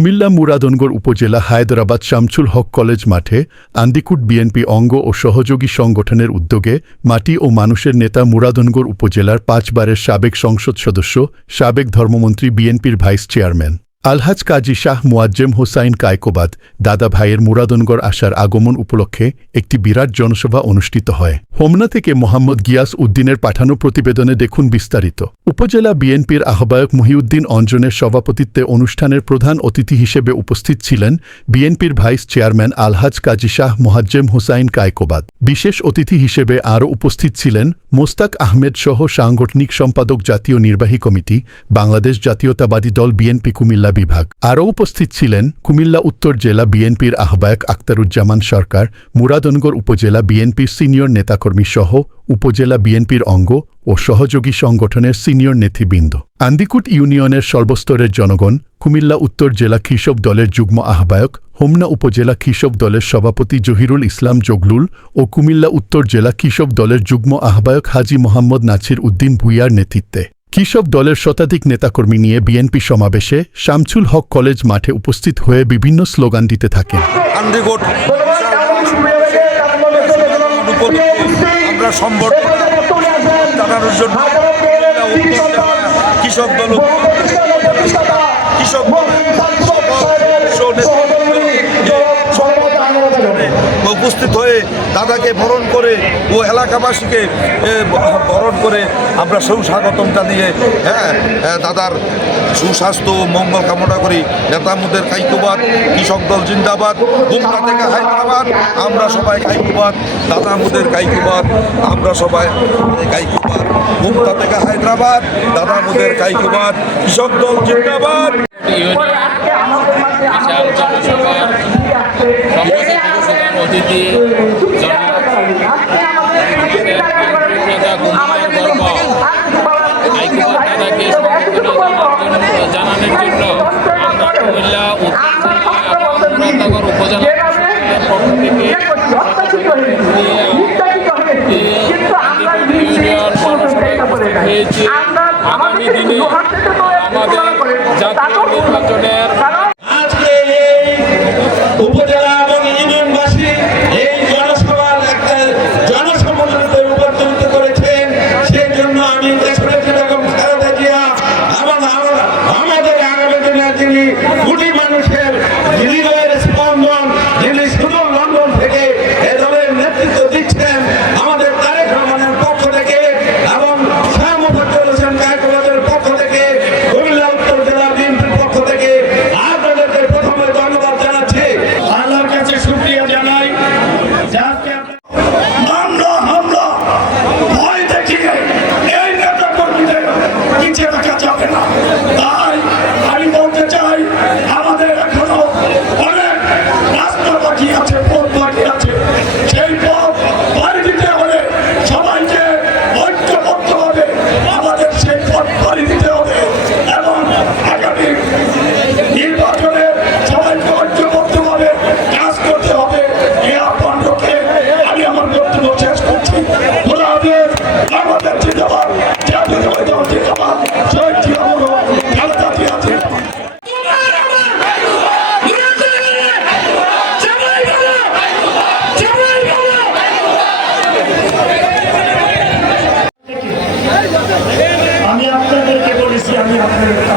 কুমিল্লা মুরাদনগর উপজেলা হায়দরাবাদ শামছুল হক কলেজ মাঠে আন্দিকুট বিএনপি অঙ্গ ও সহযোগী সংগঠনের উদ্যোগে মাটি ও মানুষের নেতা মুরাদনগর উপজেলার পাঁচবারের সাবেক সংসদ সদস্য, সাবেক ধর্মমন্ত্রী বিএনপির ভাইস চেয়ারম্যান। আলহাজ কাজী শাহ মুয়াজ্জেম হোসাইন কায়কোবাদ দাদা ভাইয়ের মুরাদনগর আসার আগমন উপলক্ষে একটি বিরাট জনসভা অনুষ্ঠিত হয়। হোমনা থেকে মোহাম্মদ গিয়াস উদ্দিনের পাঠানো প্রতিবেদনে দেখুন বিস্তারিত। উপজেলা বিএনপির আহ্বায়ক মহিউদ্দিন অঞ্জনের সভাপতিত্বে অনুষ্ঠানের প্রধান অতিথি হিসেবে উপস্থিত ছিলেন বিএনপির ভাইস চেয়ারম্যান আলহাজ কাজী শাহ মোহাজ্জেম হোসাইন কায়কোবাদ। বিশেষ অতিথি হিসেবে আরও উপস্থিত ছিলেন মোস্তাক আহমেদ সহ সাংগঠনিক সম্পাদক জাতীয় নির্বাহী কমিটি, বাংলাদেশ জাতীয়তাবাদী দল বিএনপি কুমিল্লা বিভাগ। আরও উপস্থিত ছিলেন কুমিল্লা উত্তর জেলা বিএনপির আহ্বায়ক আক্তারুজ্জামান সরকার, মুরাদনগর উপজেলা বিএনপির সিনিয়র নেতাকর্মী সহ উপজেলা বিএনপির অঙ্গ ও সহযোগী সংগঠনের সিনিয়র নেতৃবৃন্দ। আন্দিকুট ইউনিয়নের সর্বস্তরের জনগণ, কুমিল্লা উত্তর জেলা কৃষক দলের যুগ্ম আহ্বায়ক, হোমনা উপজেলা কৃষক দলের সভাপতি জহিরুল ইসলাম জগলুল ও কুমিল্লা উত্তর জেলা কৃষক দলের যুগ্ম আহ্বায়ক হাজি মোহাম্মদ নাছির উদ্দিন ভুইয়ার নেতৃত্বে। কৃষক দলের শতাধিক নেতাকর্মী নিয়ে বিএনপি সমাবেশে শামছুল হক কলেজ মাঠে উপস্থিত হয়ে বিভিন্ন স্লোগান দিতে থাকেন। আন্দিগোট আমরা সম্বর্ধনা জানানোর জন্য কৃষক দল কৃষক উপস্থিত হয়ে দাদাকে বরণ করে ও এলাকাবাসীকে বরণ করে আমরা সুস্বাগতম জানিয়ে হ্যাঁ দাদার সুস্বাস্থ্য মঙ্গল কামনা করি। নেতামুদের কাইকুবাদ কৃষক দল জিন্দাবাদ গুমরা থেকে হায়দ্রাবাদ, আমরা সবাই কাইকুবাদ দাদামুদের কাইকুবাদ আমরা সবাই কাইকুবাদ গুমরা থেকে হায়দ্রাবাদ, দাদামুদের কাইকুবাদ কৃষক দল জিন্দাবাদ। বিশাল জনসভার প্রধান অতিথি জানানোর জন্য আমরা কুমিল্লা উপজেলা পক্ষ থেকে হয়েছি আগামী দিনে জাতীয় নির্বাচনের যাকে মামলা হামলা ভয় দেখিয়ে এই নেতা কর্মীদের পিছিয়ে রাখা যাবে না। Gracias.